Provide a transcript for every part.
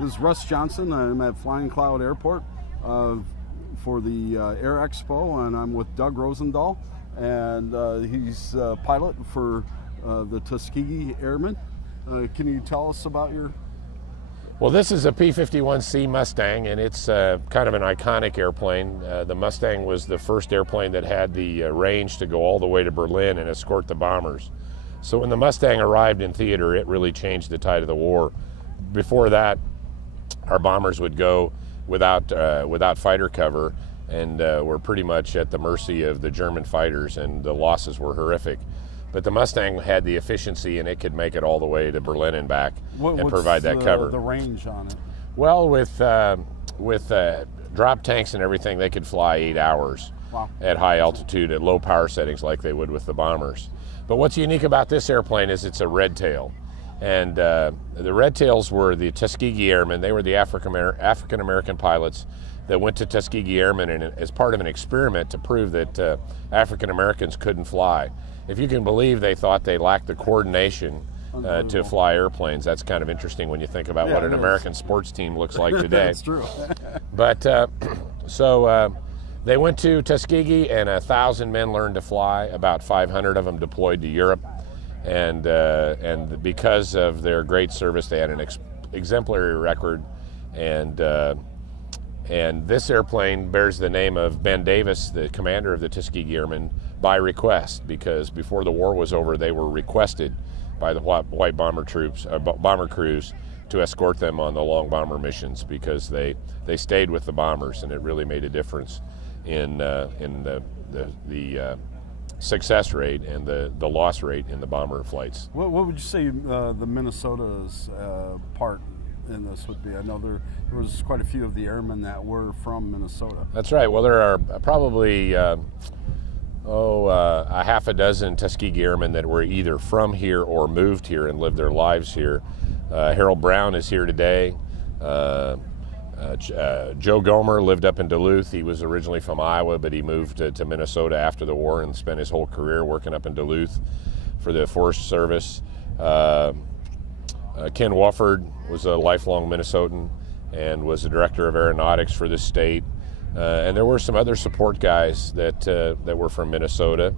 This is Russ Johnson. I'm at Flying Cloud Airport for the Air Expo, and I'm with Doug Rosendahl, and he's a pilot for the Tuskegee Airmen. Can you tell us about your... Well, this is a P-51C Mustang, and it's kind of an iconic airplane. The Mustang was the first airplane that had the range to go all the way to Berlin and escort the bombers. So when the Mustang arrived in theater, it really changed the tide of the war. Before that, our bombers would go without fighter cover, and were pretty much at the mercy of the German fighters, and the losses were horrific. But the Mustang had the efficiency, and it could make it all the way to Berlin and back and provide that cover. The range on it? Well, with drop tanks and everything, they could fly 8 hours. Wow. At high altitude at low power settings like they would with the bombers. But what's unique about this airplane is it's a red tail. And the Red Tails were the Tuskegee Airmen. They were the African-American pilots that went to Tuskegee Airmen as part of an experiment to prove that African-Americans couldn't fly. If you can believe, they thought they lacked the coordination to fly airplanes. That's kind of interesting when you think about what an American sports team looks like today. That's true. But they went to Tuskegee, and 1,000 men learned to fly. About 500 of them deployed to Europe. And because of their great service, they had an exemplary record. And this airplane bears the name of Ben Davis, the commander of the Tuskegee Airmen, by request, because before the war was over, they were requested by the white bomber troops, bomber crews, to escort them on the long bomber missions, because they stayed with the bombers, and it really made a difference in the success rate and the loss rate in the bomber flights. What would you say the Minnesota's part in this would be? I know there was quite a few of the airmen that were from Minnesota. That's right. Well, there are probably a half a dozen Tuskegee Airmen that were either from here or moved here and lived their lives here. Harold Brown is here today. Joe Gomer lived up in Duluth. He was originally from Iowa, but he moved to Minnesota after the war and spent his whole career working up in Duluth for the Forest Service. Ken Wofford was a lifelong Minnesotan and was the director of aeronautics for this state. And there were some other support guys that were from Minnesota.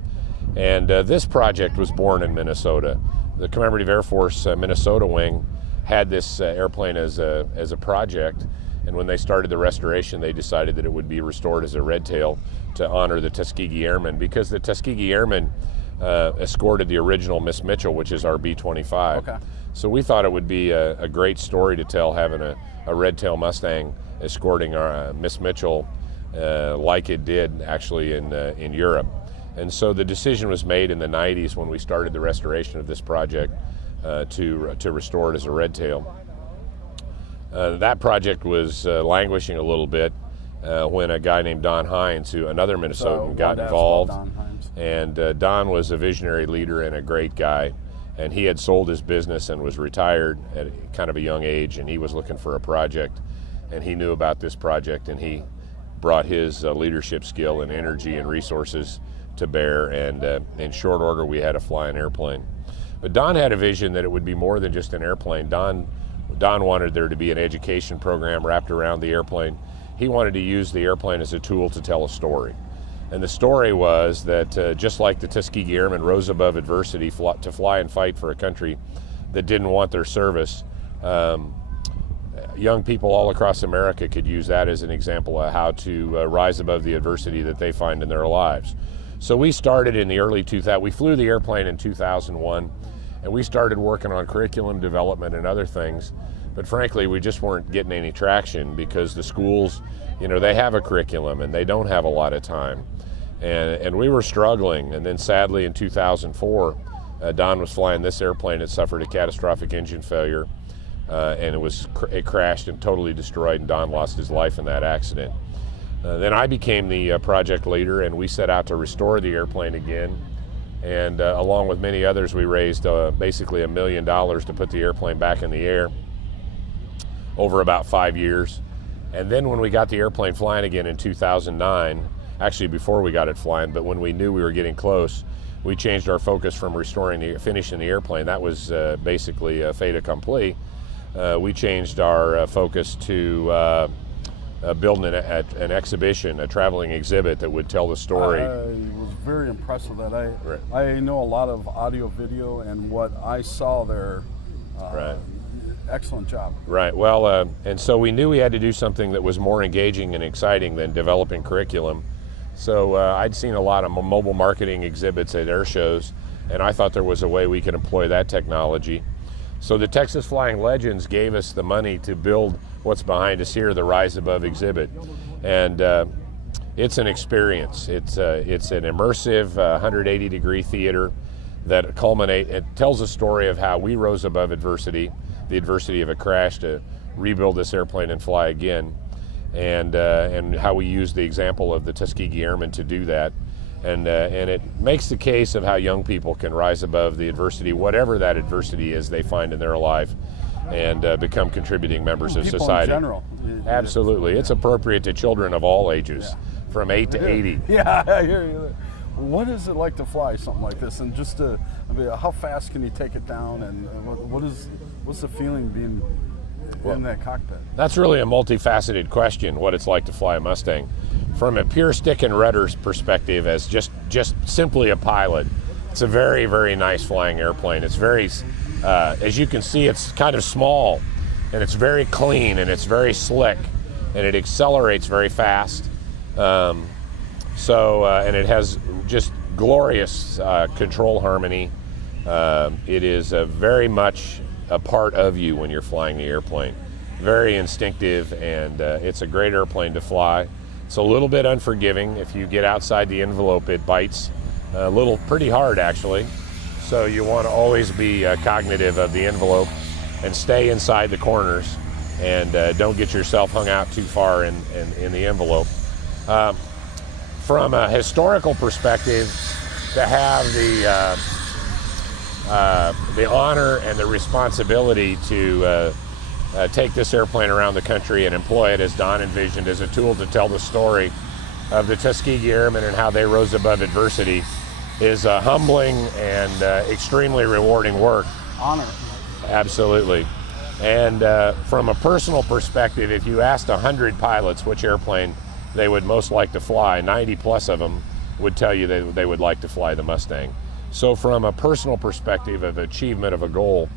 And this project was born in Minnesota. The Commemorative Air Force Minnesota Wing had this airplane as a project. And when they started the restoration, they decided that it would be restored as a red tail to honor the Tuskegee Airmen, because the Tuskegee Airmen escorted the original Miss Mitchell, which is our B-25. Okay. So we thought it would be a great story to tell, having a red tail Mustang escorting our Miss Mitchell like it did actually in Europe. And so the decision was made in the 90s when we started the restoration of this project to restore it as a red tail. That project was languishing a little bit when a guy named Don Hines, another Minnesotan, got involved. And Don was a visionary leader and a great guy. And he had sold his business and was retired at kind of a young age, and he was looking for a project. And he knew about this project, and he brought his leadership skill and energy and resources to bear. And in short order, we had to fly an airplane. But Don had a vision that it would be more than just an airplane. Don wanted there to be an education program wrapped around the airplane. He wanted to use the airplane as a tool to tell a story. And the story was that just like the Tuskegee Airmen rose above adversity to fly and fight for a country that didn't want their service, young people all across America could use that as an example of how to rise above the adversity that they find in their lives. So we started in the early 2000s. We flew the airplane in 2001. And we started working on curriculum development and other things, but frankly, we just weren't getting any traction, because the schools, they have a curriculum and they don't have a lot of time. And we were struggling. And then sadly in 2004, Don was flying this airplane. It suffered a catastrophic engine failure, and it crashed and totally destroyed, and Don lost his life in that accident. Then I became the project leader, and we set out to restore the airplane again. And along with many others, we raised basically $1 million to put the airplane back in the air over about 5 years. And then when we got the airplane flying again in 2009, actually before we got it flying, but when we knew we were getting close, we changed our focus from finishing the airplane. That was basically a fait accompli. we changed our focus to building an exhibition, a traveling exhibit that would tell the story. I was very impressed with that. Right. I know a lot of audio, video, and what I saw there. Right. Excellent job. Right. Well, and so we knew we had to do something that was more engaging and exciting than developing curriculum. So I'd seen a lot of mobile marketing exhibits at air shows, and I thought there was a way we could employ that technology. So the Texas Flying Legends gave us the money to build what's behind us here, the Rise Above exhibit. And it's an experience. It's an immersive 180-degree theater that it tells a story of how we rose above adversity, the adversity of a crash, to rebuild this airplane and fly again, and how we use the example of the Tuskegee Airmen to do that. And it makes the case of how young people can rise above the adversity, whatever that adversity is they find in their life, and become contributing members of People society. in general. Absolutely. It's appropriate to children of all ages, from 8 to 80. Yeah, I hear you. What is it like to fly something like this? And just how fast can you take it down? And what's the feeling being in that cockpit? That's really a multifaceted question, what it's like to fly a Mustang. From a pure stick and rudder perspective, as just simply a pilot, it's a very, very nice flying airplane. It's very, as you can see, it's kind of small, and it's very clean, and it's very slick, and it accelerates very fast. And it has just glorious control harmony. It is very much a part of you when you're flying the airplane. Very instinctive, and it's a great airplane to fly. It's a little bit unforgiving. If you get outside the envelope, it bites pretty hard, actually. So you want to always be cognitive of the envelope and stay inside the corners, and don't get yourself hung out too far in the envelope. From a historical perspective, to have the honor and the responsibility to take this airplane around the country and employ it, as Don envisioned, as a tool to tell the story of the Tuskegee Airmen and how they rose above adversity, is humbling and extremely rewarding work. Honor. Absolutely. And from a personal perspective, if you asked 100 pilots which airplane they would most like to fly, 90 plus of them would tell you they would like to fly the Mustang. So from a personal perspective of achievement of a goal,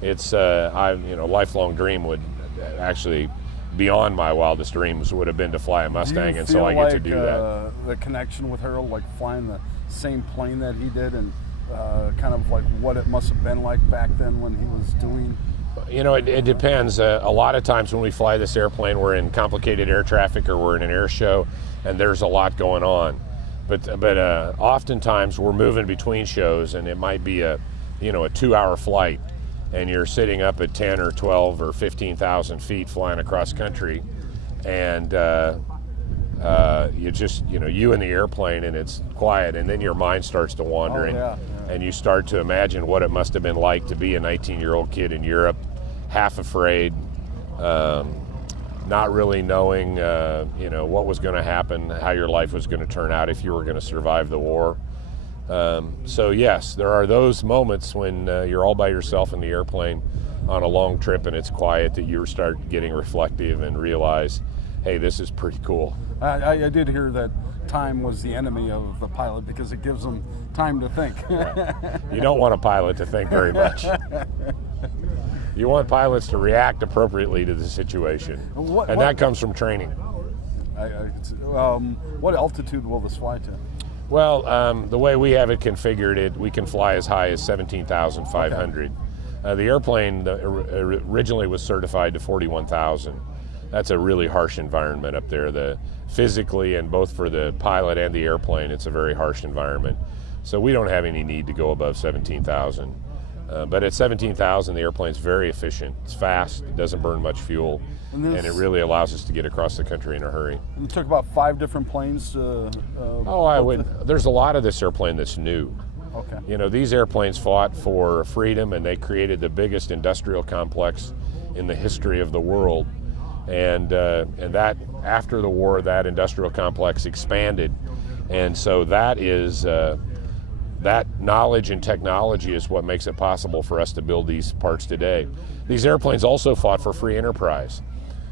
it's lifelong dream would actually, beyond my wildest dreams, would have been to fly a Mustang, and so I get to do that. The connection with Harold, like flying the same plane that he did, and kind of like what it must have been like back then when he was doing. You know, it depends. A lot of times when we fly this airplane, we're in complicated air traffic or we're in an air show, and there's a lot going on. But oftentimes we're moving between shows, and it might be a 2-hour flight, and you're sitting up at 10 or 12 or 15,000 feet flying across country, and you in the airplane, and it's quiet, and then your mind starts to wander, and you start to imagine what it must have been like to be a 19-year-old kid in Europe, half afraid, not really knowing what was going to happen, how your life was going to turn out, if you were going to survive the war. So yes, there are those moments when you're all by yourself in the airplane on a long trip and it's quiet, that you start getting reflective and realize, hey, this is pretty cool. I did hear that time was the enemy of the pilot because it gives them time to think. Right. You don't want a pilot to think very much. You want pilots to react appropriately to the situation, and that comes from training. What altitude will this fly to? Well, the way we have it configured, we can fly as high as 17,500. Okay. The airplane originally was certified to 41,000. That's a really harsh environment up there. Physically, and both for the pilot and the airplane, it's a very harsh environment. So we don't have any need to go above 17,000. But at 17,000, the airplane's very efficient. It's fast, it doesn't burn much fuel, and it really allows us to get across the country in a hurry. And it took about 5 different planes to... There's a lot of this airplane that's new. Okay. You know, these airplanes fought for freedom, and they created the biggest industrial complex in the history of the world. And that, after the war, that industrial complex expanded. And so that that knowledge and technology is what makes it possible for us to build these parts today. These airplanes also fought for free enterprise.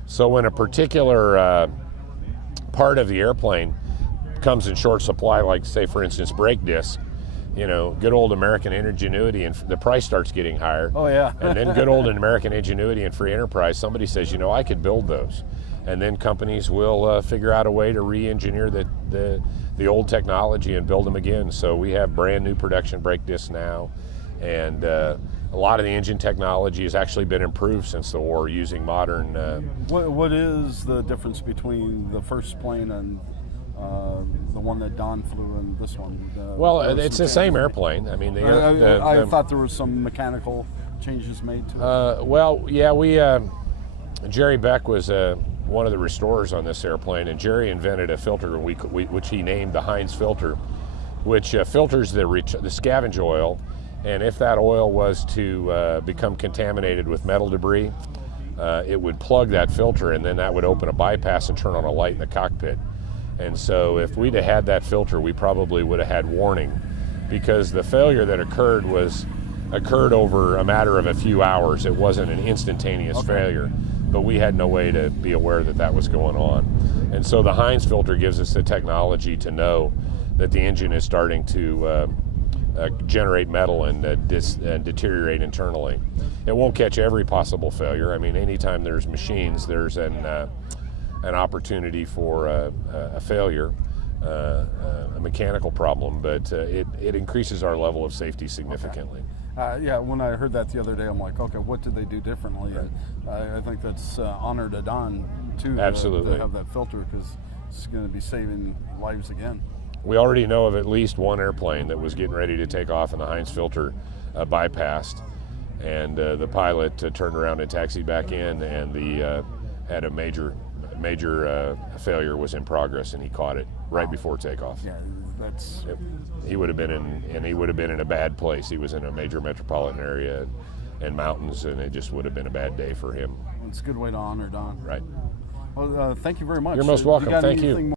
So when a particular part of the airplane comes in short supply, like say for instance brake discs, you know, good old American ingenuity, and the price starts getting higher. Oh yeah. And then good old American ingenuity and free enterprise, somebody says, you know, I could build those. And then companies will figure out a way to re-engineer the old technology and build them again. So we have brand new production brake discs now, and a lot of the engine technology has actually been improved since the war using modern. What is the difference between the first plane and the one that Don flew and this one? Well, it's the same airplane. I mean, I thought there was some mechanical changes made to it. Well, yeah, Jerry Beck was one of the restorers on this airplane, and Jerry invented a filter which he named the Heinz filter, which filters the scavenge oil, and if that oil was to become contaminated with metal debris, it would plug that filter, and then that would open a bypass and turn on a light in the cockpit. And so if we'd have had that filter, we probably would have had warning, because the failure that occurred over a matter of a few hours. It wasn't an instantaneous failure, but we had no way to be aware that that was going on. And so the Heinz filter gives us the technology to know that the engine is starting to generate metal and deteriorate internally. It won't catch every possible failure. I mean, anytime there's machines, there's an opportunity for a failure, a mechanical problem, but it increases our level of safety significantly. Yeah, when I heard that the other day, I'm like, okay, what did they do differently? Right. And I think that's honor to Don, too, Absolutely. to have that filter, because it's going to be saving lives again. We already know of at least one airplane that was getting ready to take off and the Heinz filter bypassed, and the pilot turned around and taxied back in, and had a major failure was in progress, and he caught it right before takeoff. Yeah, that's. He would have been in a bad place. He was in a major metropolitan area and mountains, and it just would have been a bad day for him. It's a good way to honor Don. Right. Well, thank you very much. You're most welcome. Thank you. Anything more?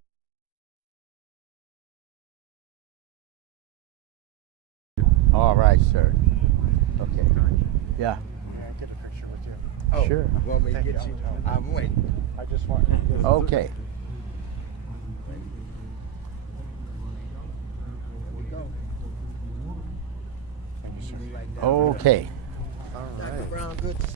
All right, sir. Okay. Yeah. May I get a picture with you? Oh, sure. Want me to get you? I'm waiting. I just want. Okay. Thank you, sir. Okay. All right.